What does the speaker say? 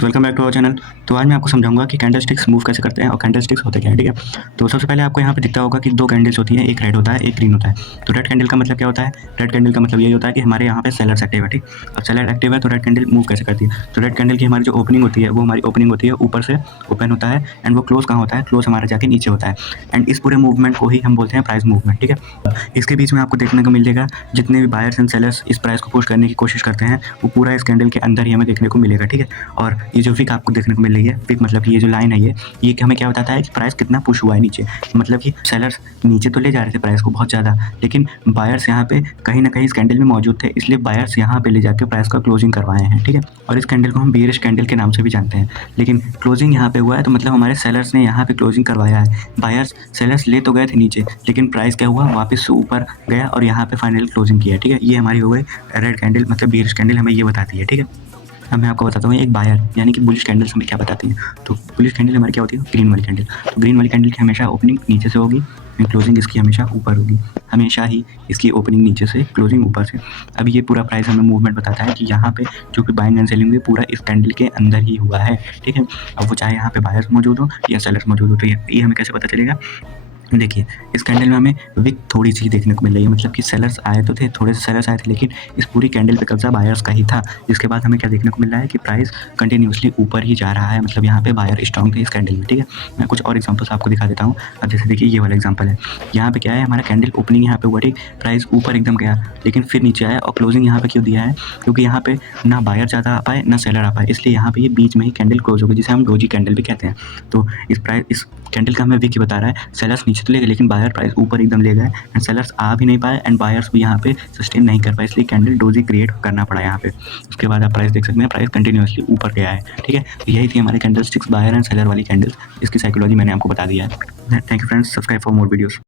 Friends, welcome back to our channel. तो आज मैं आपको समझाऊंगा कि कैंडल स्टिक्स मूव कैसे करते हैं और कैंडल स्टिक्स होते क्या है। ठीक है, तो सबसे पहले आपको यहाँ पे दिखता होगा कि दो कैंडल्स होती हैं, एक रेड होता है, एक ग्रीन होता है। तो रेड कैंडल का मतलब क्या होता है? रेड कैंडल का मतलब यही होता है कि हमारे यहाँ पे सेलर्स एक्टिव है। ठीक, अब सेलर एक्टिव है तो रेड कैंडल मूव कैसे करती है? तो रेड कैंडल की हमारी जो ओपनिंग होती है वो हमारी ओपनिंग होती है ऊपर से ओपन होता है, एंड वो क्लोज कहाँ होता है? क्लोज हमारा जाके नीचे होता है। एंड इस पूरे मूवमेंट को ही हम बोलते हैं प्राइस मूवमेंट। ठीक है, इसके बीच में आपको देखने को मिलेगा जितने भी बायर्स एंड सेलर्स इस प्राइस को पुश करने की कोशिश करते हैं वो पूरा इस कैंडल के अंदर ही हमें देखने को मिलेगा। ठीक है, और ये जो विक आपको देखने को मिल रही है, विक मतलब कि ये जो लाइन है ये हमें क्या बताता है कि प्राइस कितना पुश हुआ है नीचे। मतलब कि सेलर्स नीचे तो ले जा रहे थे प्राइस को बहुत ज़्यादा, लेकिन बायर्स यहाँ पे कहीं ना कहीं इस कैंडल में मौजूद थे, इसलिए बायर्स यहाँ पे ले जाकर प्राइस का क्लोजिंग करवाए हैं। ठीक है, और इस कैंडल को हम बेयरिश कैंडल के नाम से भी जानते हैं, लेकिन क्लोजिंग यहाँ पे हुआ है तो मतलब हमारे सेलर्स ने यहाँ पे क्लोजिंग करवाया है। बायर्स सेलर्स ले तो गए थे नीचे, लेकिन प्राइस क्या हुआ, वापस से ऊपर गया और यहाँ पे फाइनल क्लोजिंग किया। ठीक है, ये हमारी हो गई रेड कैंडल, मतलब बेयरिश कैंडल हमें ये बताती है। ठीक है, अब मैं आपको बताता हूँ एक बायर यानी कि बुलिश कैंडल्स हमें क्या बताती हैं। तो बुलिश कैंडल हमारी क्या होती है? ग्रीन वाली कैंडल। तो ग्रीन वाली कैंडल की हमेशा ओपनिंग नीचे से होगी, क्लोजिंग इसकी हमेशा ऊपर होगी। हमेशा ही इसकी ओपनिंग नीचे से, क्लोजिंग ऊपर से। अब ये पूरा प्राइस हमें मूवमेंट बताता है कि यहाँ पे जो भी बाइंग एंड सेलिंग हुई पूरा इस कैंडल के अंदर ही हुआ है। ठीक है, अब वो चाहे यहाँ पे बायर्स मौजूद हो या सेलर्स मौजूद हो, तो ये हमें कैसे पता चलेगा? देखिए, इस कैंडल में हमें विक थोड़ी सी देखने को मिल रही है, मतलब कि सेलर्स आए तो थे, थोड़े से सेलर्स आए थे, लेकिन इस पूरी कैंडल पे कब्जा बायर्स का ही था। इसके बाद हमें क्या देखने को मिल रहा है कि प्राइस कंटिन्यूसली ऊपर ही जा रहा है, मतलब यहाँ पे बायर स्ट्रॉन्ग थे इस कैंडल में। ठीक है, मैं कुछ और एग्जांपल्स आपको दिखा देता हूँ। अब जैसे देखिए ये वाला एग्जांपल है, यहाँ पे क्या है, हमारा कैंडल ओपनिंग यहाँ पे हुआ, ठीक, प्राइस ऊपर एकदम गया, लेकिन फिर नीचे आया और क्लोजिंग यहाँ पे क्यों दिया है? क्योंकि यहाँ पे ना बायर ज़्यादा आ पाए ना सेलर आ पाए, इसलिए यहाँ पे ये बीच में ही कैंडल क्लोज हो गई, जिसे हम डोजी कैंडल भी कहते हैं। तो इस कैंडल का हमें विक बता रहा है, सेलर्स नीचे तो ले गए लेकिन बायर प्राइस ऊपर एकदम ले गए, एंड सेलर्स आ भी नहीं पाए एंड बायर्स भी यहाँ पे सस्टेन नहीं कर पाए, इसलिए कैंडल डोजी क्रिएट करना पड़ा यहाँ पे। उसके बाद आप प्राइस देख सकते हैं, प्राइस कंटिन्यूसली ऊपर गया है। ठीक है, तो यही थी हमारी candlesticks, buyer and seller वाली कैंडल्स। इसकी साइकोलॉजी मैंने आपको बता दिया है। Thank you friends, subscribe for more videos.